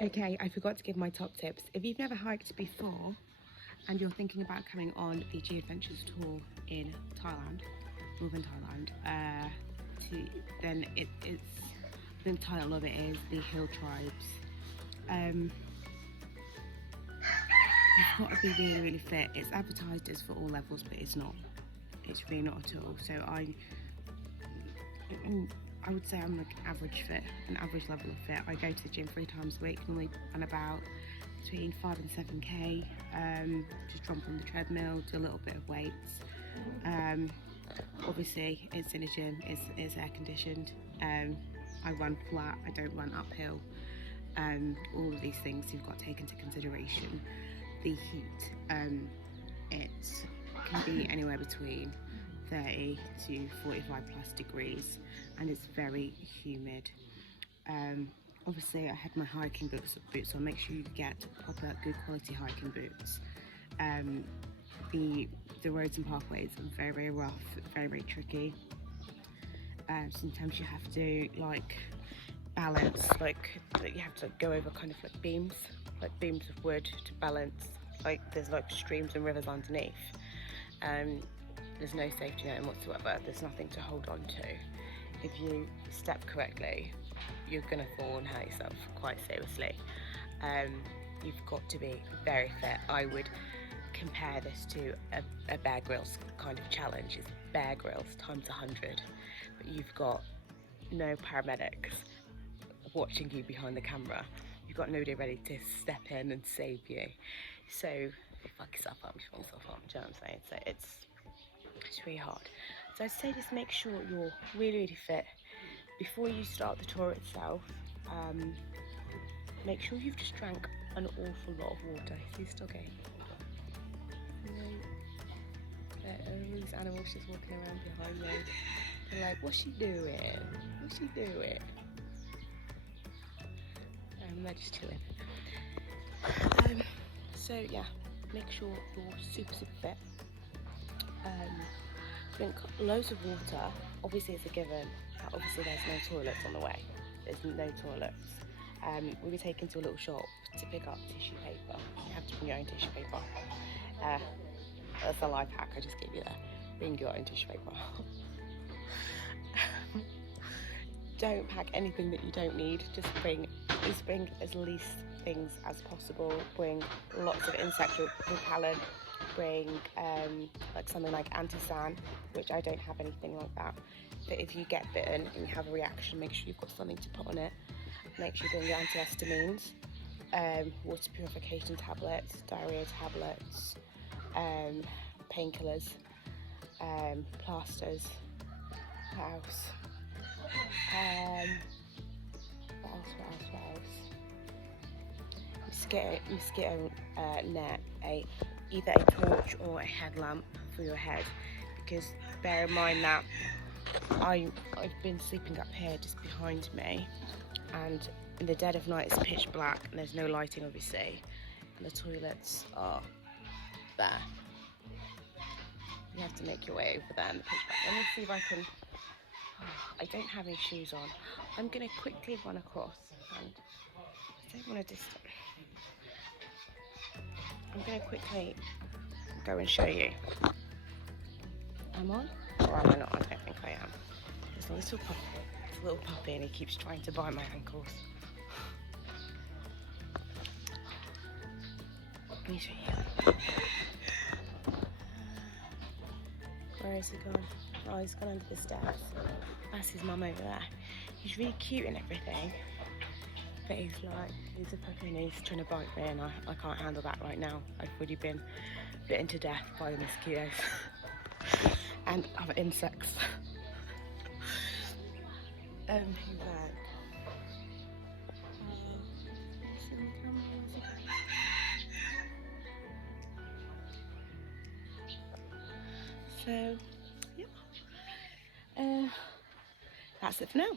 Okay, I forgot to give my top tips. If you've never hiked before and you're thinking about coming on the G Adventures tour in Thailand, Northern Thailand, then it's the title of it is the Hilltribes. You've got to be really fit. It's advertised as for all levels, but it's not. It's really not at all. So I would say I'm like average fit, an average level of fit. I go to the gym 3 times a week, normally on about between 5 and 7k. Just jump on the treadmill, do a little bit of weights. Obviously, it's in a gym, it's air conditioned. I run flat, I don't run uphill. All of these things you've got to take into consideration. The heat, it can be anywhere between 30 to 45 plus degrees, and it's very humid. Obviously I had my hiking boots, so make sure you get proper good quality hiking boots. The roads and pathways are very rough, very tricky. Sometimes you have to like balance, like you have to go over kind of like beams of wood to balance. Like there's like streams and rivers underneath. There's no safety net whatsoever. There's nothing to hold on to. If you step correctly, you're gonna fall and hurt yourself quite seriously. You've got to be very fit. I would compare this to a Bear Grylls kind of challenge. It's Bear Grylls times 100, but you've got no paramedics watching you behind the camera. You've got nobody ready to step in and save you. So if you fuck yourself up, you fuck yourself up. Do you know what I'm saying? So it's really hard. So I'd say just make sure you're really fit before you start the tour itself. Make sure you've just drank an awful lot of water. If you're still getting these animals just walking around behind me. They're like, what's she doing? What's she doing? They're just chilling. So yeah, make sure you're super fit. Drink loads of water. Obviously it's a given. Obviously there's no toilets on the way. There's no toilets. We'll be taken to a little shop to pick up tissue paper. You have to bring your own tissue paper. That's a life hack I just gave you there. Bring your own tissue paper. Don't pack anything that you don't need. Just bring as least things as possible. Bring lots of insect repellent. Bring like something like anti-san, which I don't have anything like that. But if you get bitten and you have a reaction, make sure you've got something to put on it. Make sure you bring your antihistamines, water purification tablets, diarrhea tablets, painkillers, plasters. What else? What else? Mosquito net, either a torch or a headlamp for your head, because bear in mind that I've been sleeping up here just behind me, and in the dead of night it's pitch black and there's no lighting obviously, and the toilets are there. You have to make your way over there in the pitch black. Let me see if I can. I don't have any shoes on. I'm gonna quickly run across, and I don't want to disturb. I'm gonna quickly go and show you. Am I? Or am I not? I don't think I am. There's a little puppy and he keeps trying to bite my ankles. Let me show you. Where is he gone? Oh, he's gone under the stairs. That's his mum over there. He's really cute and everything, but he's a puppy and he's trying to bite me, and I can't handle that right now. I've already been bitten to death by the mosquitoes and other insects. He's back. So, yeah. That's it for now.